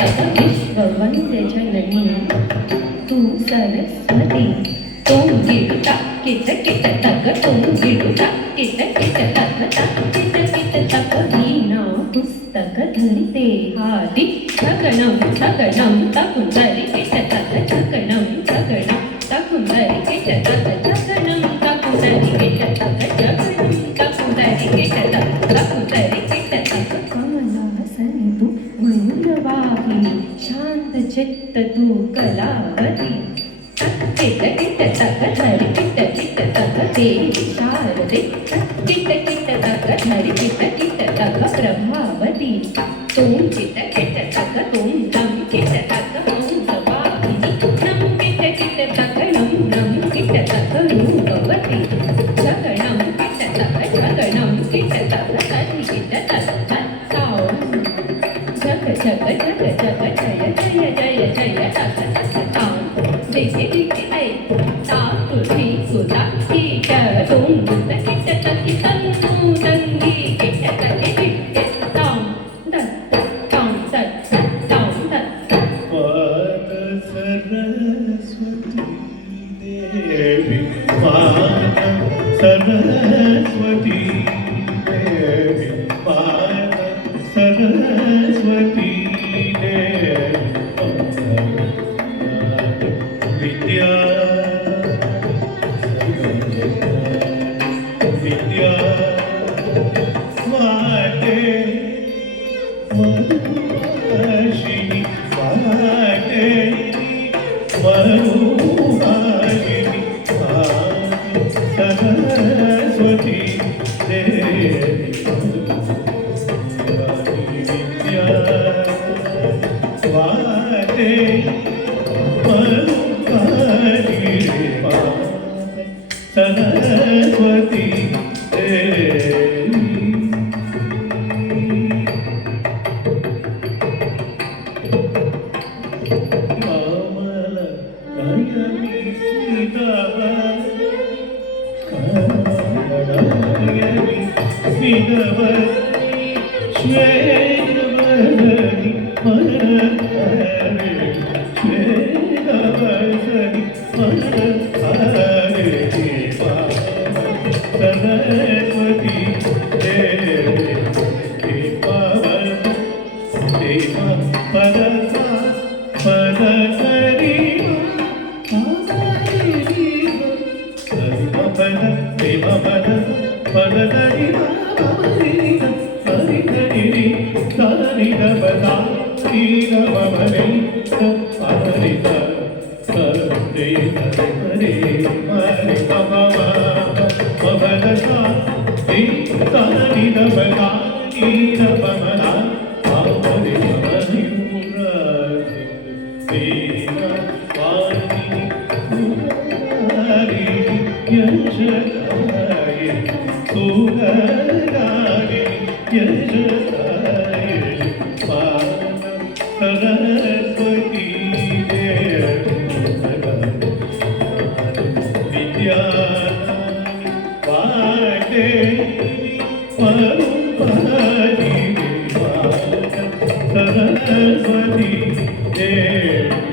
तक विश्ववन्द्य जननी तू सरस्वती तुम गिड़ता kit kit तक तुम गिड़ता किट किट तक तक किट किट तक वीणा पुस्तक धरिते हाती छगणं छगणं तकुंदरी किट तक छगणं छगणं तकुंदरी किट तक छगणं तकुंदरी किट तक छगणं तकुंदरी किट तक तकुंदरी किट तक कमलासनि तू मयूरवाहिनी शांत चित्त तू कलावती किट किट तक धरि किट किट तक देवी शारदे किट किट तक धरि किट किट तक प्रभावती तुम किट किट तक तुम नम किट तक हंसवाहिनी नम किट किट तक नम नम किट तक रूपवती छगणं किट तक छगणं किट तक धरि किट तक तां जग जग जग जग जय जय जय जय तक तक तां दिखे दिखे ऐ ता तुझी सुधा किट तुम दुत किट तक तन्नु तंगी किट तक किट तां दत्त तां दत्त तां दत्त पाद सरस्वती देवी पाद सरस्वती देवी पाद सरस्वती देवी विद्या विद्या वाटे मधुभाषिणी वाटे मधुभाषिणी सरस्वती देवी विद्या वाटे सरस्वती देवी कमल नयनी स्मितवती कमलनयनी स्मितवती श्वेतवदनी मनहरे श्वेतवदनी मनहरे सरस्वती देवी पवन देव पदसा पदरी पद देव पद पदरी हरि हरि बदा हरि हरि हरे हरे हरे बाबा भगवता तानि नमना नीर पमना हरे हरि देव वाणी हरि यशदाय सुगदाय यशदाय पाद सरस्वती विद्या वाटे मरुपरि सरस्वती देवी